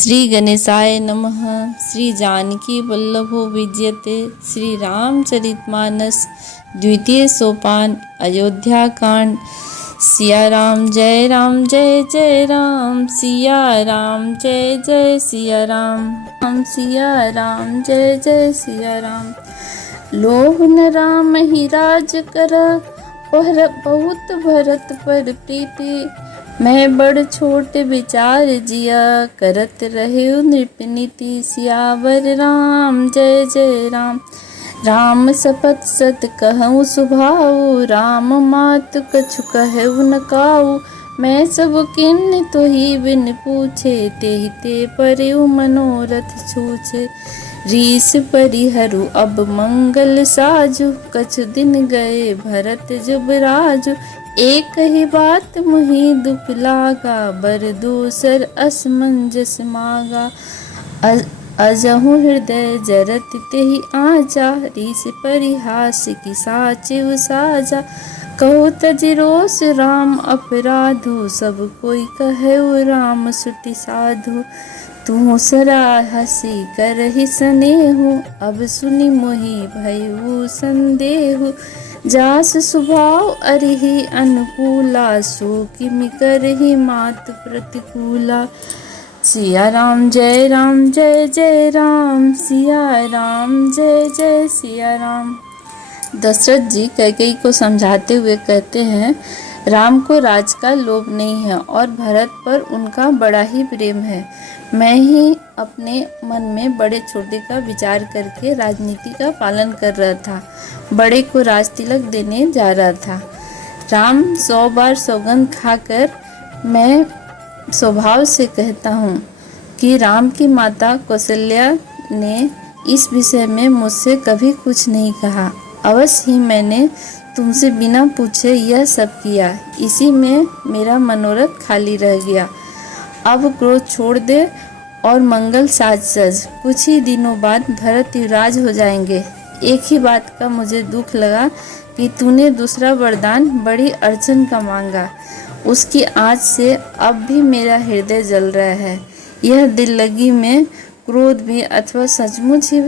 श्री गणेशाय नमः। श्री जानकी वल्लभो विजयते। श्री रामचरितमानस द्वितीय सोपान अयोध्या कांड। सिया राम जय जय राम, सिया राम जय जय सिया राम सिया राम जय सिया राम। लोभ न राम ही राज कर, बहुत भरत पर प्रीति। मैं बड़ छोट विचार जिया, करत रहे नृपनीति। सियावर राम जय राम, राम सपथ सत कहूँ सुभाऊ। राम मात कछु कहु न काऊ, मैं सब किन्न तो ही बिन पूछे। ते परिउ मनोरथ छूछे। रीस परिहरु अब मंगल साजु, कछु दिन गए भरत जुबराजु। एक ही बात मुहि दुख लागा, बर दूसर असमंजस मागा। अजहु हृदय जरत तेहि आचा, रीस परिहास की साचिव साजा। कहो तज रोष राम अपराधो, सब कोई कहेउ राम सुटि साधु। तू सरा हसी करहि स्नेहु, अब सुनि मोहि भयउ संदेहु। जास स्वभाव अरिहि अनुकूला, सो किमि करहि मात प्रतिकूला। सिया राम जय जय राम, सिया राम जय सिया राम। दशरथ जी कैकेयी को समझाते हुए कहते हैं, राम को राज का लोभ नहीं है और भरत पर उनका बड़ा ही प्रेम है। मैं ही अपने मन में बड़े छोटे का विचार करके राजनीति का पालन कर रहा था। बड़े को राज तिलक देने जा रहा था। राम 100 बार सौगंध खाकर मैं स्वभाव से कहता हूँ कि राम की माता कौशल्या ने इस विषय में मुझसे कभी कुछ नहीं कहा। अवश्य ही मैंने तुमसे बिना पूछे यह सब किया, इसी में मेरा मनोरथ खाली रह गया। अब क्रोध छोड़ दे और मंगल साज सज। कुछ ही दिनों बाद भरत युवराज हो जाएंगे। एक ही बात का मुझे दुख लगा कि तूने दूसरा वरदान बड़ी अड़चन का मांगा। उसकी आँच से अब भी मेरा हृदय जल रहा है। यह दिल लगी में क्रोध भी अथवा सचमुच ही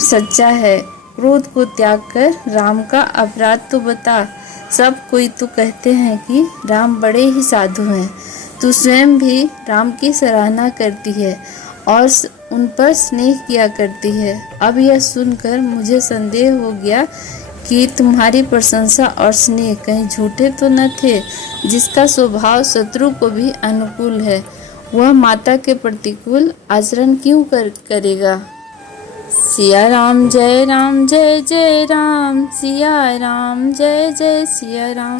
सच्चा है। क्रोध को त्याग कर राम का अपराध तो बता। सब कोई तो कहते हैं कि राम बड़े ही साधु हैं। तू स्वयं भी राम की सराहना करती है और उन पर स्नेह किया करती है। अब यह सुनकर मुझे संदेह हो गया कि तुम्हारी प्रशंसा और स्नेह कहीं झूठे तो न थे। जिसका स्वभाव शत्रु को भी अनुकूल है, वह माता के प्रतिकूल आचरण क्यों करेगा। सिया राम जय जय राम, सिया राम जय सिया राम।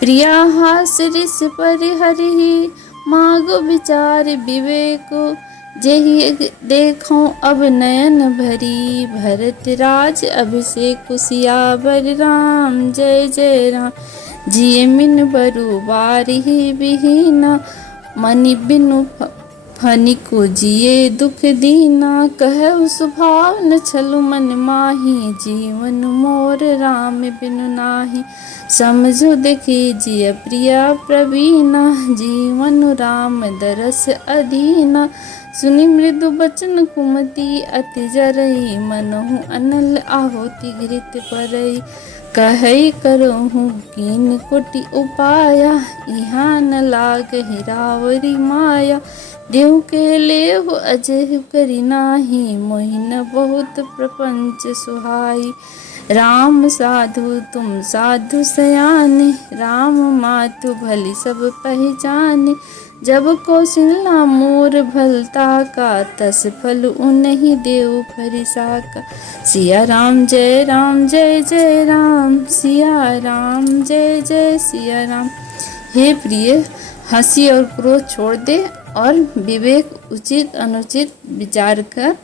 प्रिया हास रिस परिहरि, मागो विचार विवेको। जेहि देखो अब नयन भरी, भरत राज अभिषेक। सियावर राम जय राम, जिय मिन बरु बारिहि बिहीना। मनि बिनु फनिको जिये दुख दीना। कहु स्वभाव न छलु मन माही, जीवन मोर राम बिनु नाही। समझो देखी जिय प्रिया प्रवीणा, जीवन राम दरस अधीना। सुनि मृदु बचन कुमति, अति जरई मनहु अनल आहुति घृत परई। कहई करहु कीन कोटि उपाया, इहाँ न लागहि रावरी माया। देव के लेहु अजहु करि नाही, मोहिन बहुत प्रपंच सुहाई। राम साधु तुम साधु सयाने, राम मातु भली सब पहचाने। जब कौशल्या मोर भलता का, तस फल उन्हीं देव फरिसा का। सिया राम जय जय राम, सिया राम जय सिया राम। हे प्रिय, हंसी और क्रोध छोड़ दे और विवेक उचित अनुचित विचार कर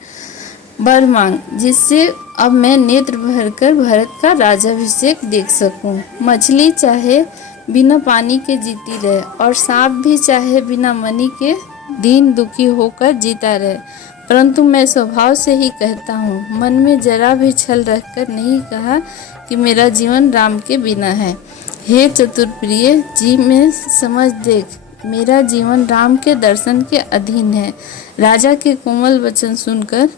वर मांग, जिससे अब मैं नेत्र भरकर भरत का राजाभिषेक देख सकूं। मछली चाहे बिना पानी के जीती रहे और सांप भी चाहे बिना मणि के दीन दुखी होकर जीता रहे, परंतु मैं स्वभाव से ही कहता हूँ। मन में जरा भी छल रखकर नहीं कहा कि मेरा जीवन राम के बिना है। हे चतुर प्रिय जी, में समझ देख, मेरा जीवन राम के दर्शन के अधीन है। राजा के कोमल वचन सुनकर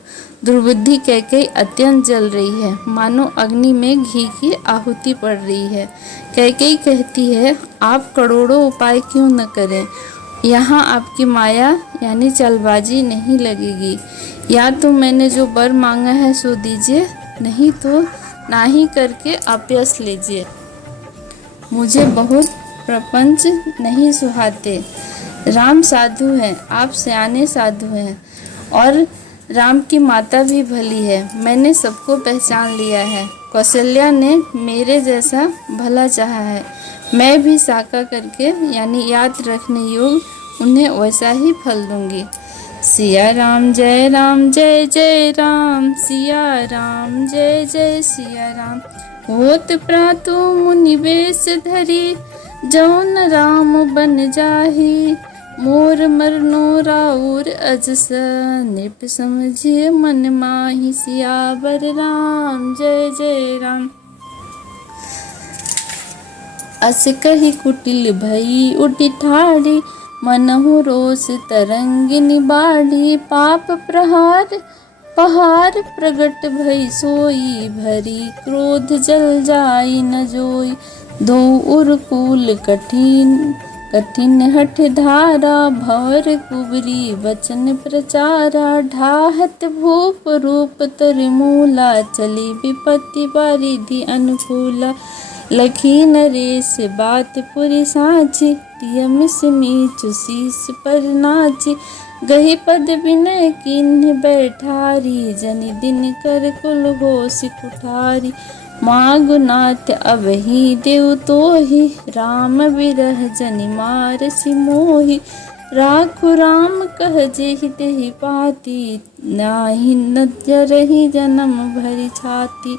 दुर्बुद्धि कैकेयी अत्यंत जल रही है, मानो अग्नि में घी की आहुति पड़ रही है। कैकेयी कहती है, आप करोड़ों उपाय क्यों न करें, यहाँ आपकी माया यानी चालबाजी नहीं लगेगी। या तो मैंने जो वर मांगा है सो दीजिए, नहीं तो नाही करके अपयश लीजिए। मुझे बहुत प्रपंच नहीं सुहाते। राम साधु हैं, आप सयाने साधु हैं, और राम की माता भी भली है। मैंने सबको पहचान लिया है। कौशल्या ने मेरे जैसा भला चाहा है। मैं भी साका करके यानी याद रखने योग्य उन्हें वैसा ही फल दूंगी। सिया राम जय जय राम, सिया राम जय जय सिया राम। होत प्रातु मुनि वेश धरी, जौन राम बन जाही। मोर मरनो राउर अजस, नृप समझिए मन माही। सियावर राम जय राम। अस कही कुटिल भई उठी ठाड़ी, मनहु रोष तरंगिनी बाढ़ी। पाप प्रहार पहाड़ प्रगट भई सोई भरी, क्रोध जल जाई न जोई। दो उरकूल कठिन हठ धारा, भवर कुबरी वचन प्रचारा। ढाहत भूप रूप तरिमूला, चली विपत्ति बारिधि अनुकूला। लखी नरेश बात पुरि साची, तियमिस मीचु शीस पर नाची। गही पद विनय कीन्ह बैठारी, जनि दिन कर कुल घोष कुठारी। मागु नाथ अबहि देव तोहि, राम बिरह जनि मारसि मोहि। राखु राम कह जेहि तेहि पाती, नाहि न जरहि जन्म भरि छाती।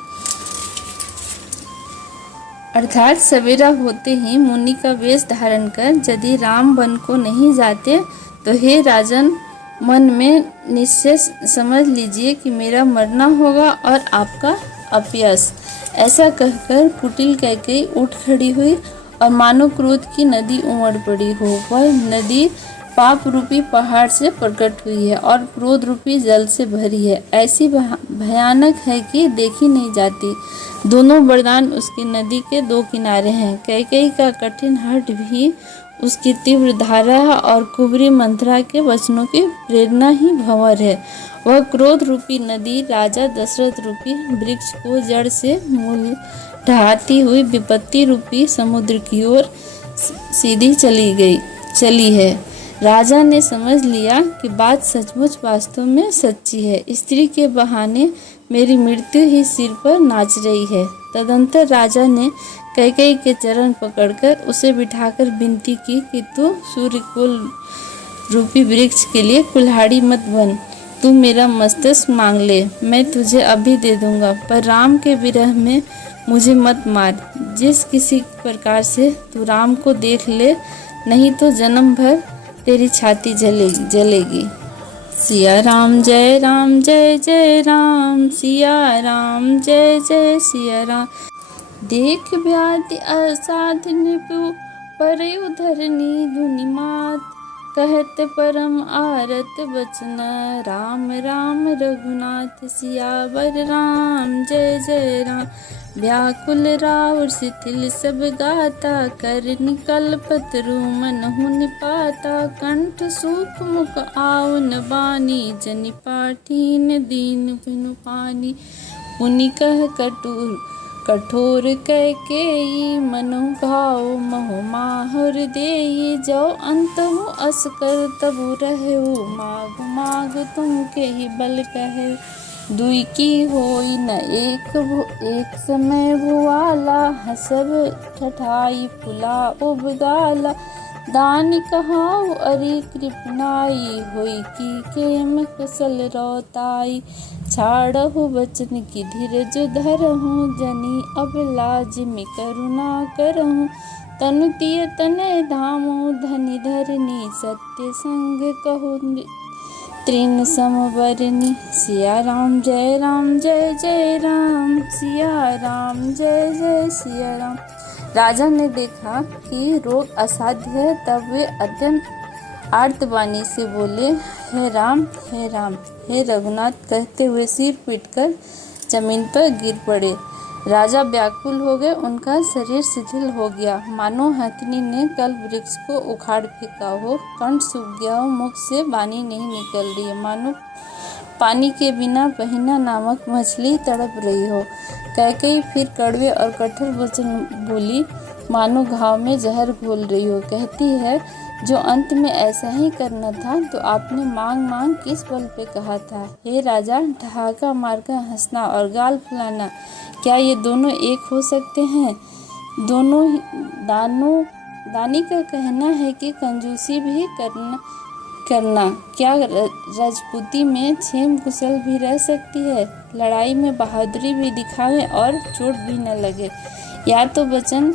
अर्थात सवेरा होते ही मुनि का वेश धारण कर यदि राम वन को नहीं जाते तो हे राजन, मन में निश्चय समझ लीजिए कि मेरा मरना होगा और आपका अपयश। ऐसा कहकर कुटिल कैकेयी उठ खड़ी हुई और मानो क्रोध की नदी उमड़ पड़ी हो। वह नदी पाप रूपी पहाड़ से प्रकट हुई है और क्रोध रूपी जल से भरी है। ऐसी भयानक है कि देखी नहीं जाती। दोनों वरदान उसकी नदी के दो किनारे हैं। कैकेयी का कठिन हठ भी उसकी तीव्र धारा और कुबरी मंथरा के वचनों की प्रेरणा ही भंवर है। वह क्रोध रूपी नदी राजा दशरथ रूपी वृक्ष को जड़ से मूल ढहाती हुई विपत्ति रूपी समुद्र की ओर सीधी चली है। राजा ने समझ लिया कि बात सचमुच वास्तव में सच्ची है। स्त्री के बहाने मेरी मृत्यु ही सिर पर नाच रही है। तदंतर राजा ने कैकेयी के चरण पकड़कर उसे बिठाकर विनती की कि तू सूर्यकुल रूपी वृक्ष के लिए कुल्हाड़ी मत बन। तू मेरा मस्तक मांग ले, मैं तुझे अभी दे दूंगा, पर राम के विरह में मुझे मत मार। जिस किसी प्रकार से तू राम को देख ले, नहीं तो जन्म भर तेरी छाती जलेगी। सिया राम जय राम, सिया राम जय जय सिया राम। देख व्याधि असाध निपु, परयु धरनी धुनि मात। कहत परम आरत बचन, राम राम रघुनाथ। सियावर राम जय राम। व्याकुल राउर शिथिल सब गाता, कर निकल्पत रूमन निपाता। कंठ सूख मुख आउन बानी, जनि पाठीन दीन बिनु पानी। पुनि कह कठोर कैकेयी, मनु घाव महो माहुर देई। जो अंतहु अस कर तबु रहु, माग तुम के ही बल कहे। दुई की होई न एक समय भुआला, हसब ठठाई फुला उबगाला। दान कहाऊ अरि कृपनाई, होई की केम कुशल रोताई। छाड़हु बचन की धीरज धरहु, जनि अब लाजिमि करुणा करहु। तनु तिय तनय धामु धनि धरनी, सत्य संग कहु तृण समवरनी। सिया राम जय राम, सिया राम जय जय सिया राम। राजा ने देखा कि रोग असाध्य है, तब वे अत्यंत आर्तवाणी से बोले, हे राम, हे राम, हे रघुनाथ, कहते हुए सिर पीटकर जमीन पर गिर पड़े। राजा व्याकुल हो गए, उनका शरीर शिथिल हो गया, मानो हथिनी ने कल वृक्ष को उखाड़ फेंका हो। कंठ सूख गया हो, मुख से वाणी नहीं निकल रही है, मानो पानी के बिना पहिना नामक मछली तड़प रही हो। कैकेयी फिर कड़वे और कठोर वचन बोली, मानो घाव में जहर घोल रही हो। कहती है, जो अंत में ऐसा ही करना था तो आपने मांग मांग किस बल पे कहा था। हे राजा, ठहाका मारकर हंसना और गाल फुलाना, क्या ये दोनों एक हो सकते हैं? दोनों दानी का कहना है कि कंजूसी भी करना क्या राजपूती में क्षेम कुशल भी रह सकती है? लड़ाई में बहादुरी भी दिखावे और चोट भी न लगे। या तो वचन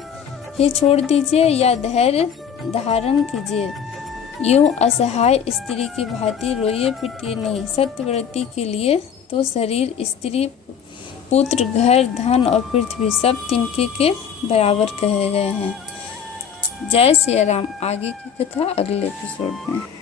ही छोड़ दीजिए या धैर्य धारण कीजिए। यूं असहाय स्त्री की भांति रोइए पिटिए नहीं। सत्यव्रती के लिए तो शरीर, स्त्री, पुत्र, घर, धन और पृथ्वी सब तिनके के बराबर कहे गए हैं। जय श्री राम। आगे की कथा अगले एपिसोड में।